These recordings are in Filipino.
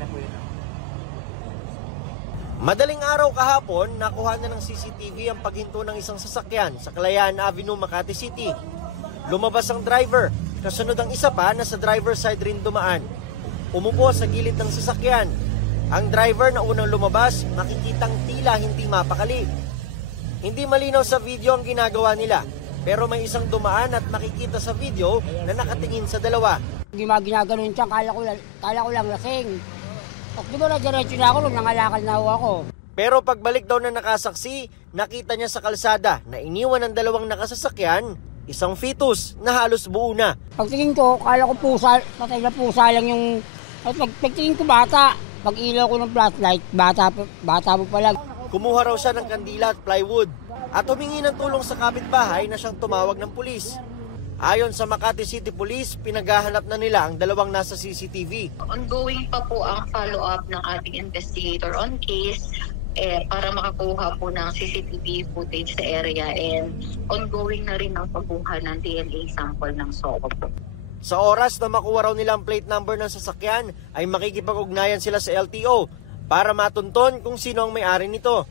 na po yun. Madaling araw kahapon, nakuha na ng CCTV ang paghinto ng isang sasakyan sa Kalayaan Avenue, Makati City. Lumabas ang driver, kasunod ang isa pa na sa driver side rin dumaan. Umupo sa gilid ng sasakyan. Ang driver na unang lumabas, makikitang tila hindi mapakali. Hindi malinaw sa video ang ginagawa nila, pero may isang dumaan at makikita sa video na nakatingin sa dalawa. Ginaganon siya, kala ko lang lasing. Di ba na-diretso na ako nung nangalakal na ako. Pero pagbalik daw na nakasaksi, nakita niya sa kalsada na iniwan ng dalawang nakasasakyan, isang fetus na halos buo na. Pagtingin ko, kala ko pusa, patay na pusa lang yung... At pagtingin ko bata, pag ilaw ko ng flashlight, bata mo pa lang. Kumuha raw siya ng kandila at plywood at humingi ng tulong sa kapitbahay na siyang tumawag ng pulis. Ayon sa Makati City Police, pinaghahanap na nila ang dalawang nasa CCTV. Ongoing pa po ang follow-up ng ating investigator on case para makakuha po ng CCTV footage sa area, and ongoing na rin ang pagkuha ng DNA sample ng SOCO po. Sa oras na makuha raw nila ang plate number ng sasakyan, ay makikipag-ugnayan sila sa LTO para matunton kung sino ang may-ari nito.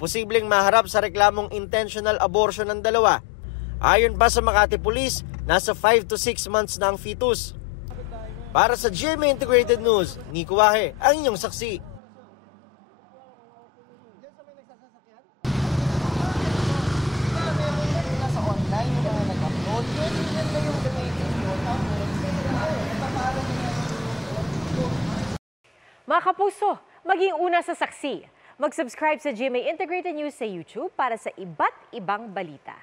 Posibleng maharap sa reklamong intentional abortion ng dalawa. Ayon pa sa Makati Police, nasa 5 to 6 months na ang fetus. Para sa GMA Integrated News, Nico Wahe, ang inyong saksi. Mga kapuso, maging una sa saksi. Mag-subscribe sa GMA Integrated News sa YouTube para sa iba't ibang balita.